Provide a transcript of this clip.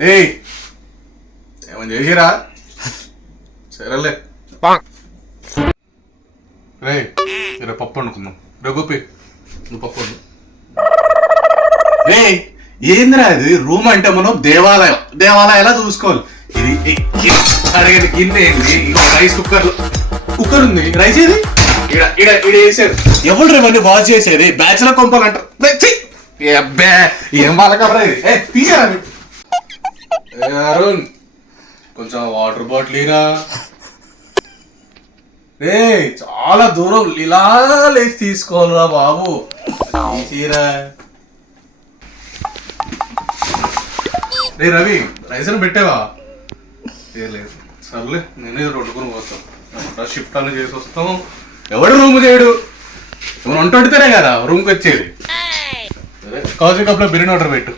ఏయ్ ఏమని చేసిరా సరేలే రే ఇరా పప్పు వండుకుందాం రే గోపి నువ్వు పప్పు వండు రే ఏందిరా ఇది రూమ్ అంటే మనం దేవాలయాలా చూసుకోవాలి ఇది అడిగేది గిన్నె ఏంది ఇంకో రైస్ కుక్కర్ ఉంది రైస్ ఏది ఇడ వేసాడు ఎవరు రేవన్నీ వాచ్ చేసేది బ్యాచులర్ కొంపాలంటారు అబ్బే ఏం వాళ్ళకబరా ఇది తీసారా అరుణ్ కొంచెం వాటర్ బాటిల్ ఇరా రే చాలా దూరం ఇలా లేచి తీసుకోవాలరా బాబు తీసిరా రే రవి రైస్ అని పెట్టావా లేదు సర్లే నేనే వండుకొని పోతాను షిఫ్ట్ అని చేసి వస్తాం ఎవడు రూమ్ చేయడు ఏమైనా వంట వండితేనే కదా రూమ్కి వచ్చేది కాఫీ కప్లో బిర్యానీ ఆర్డర్ పెట్టు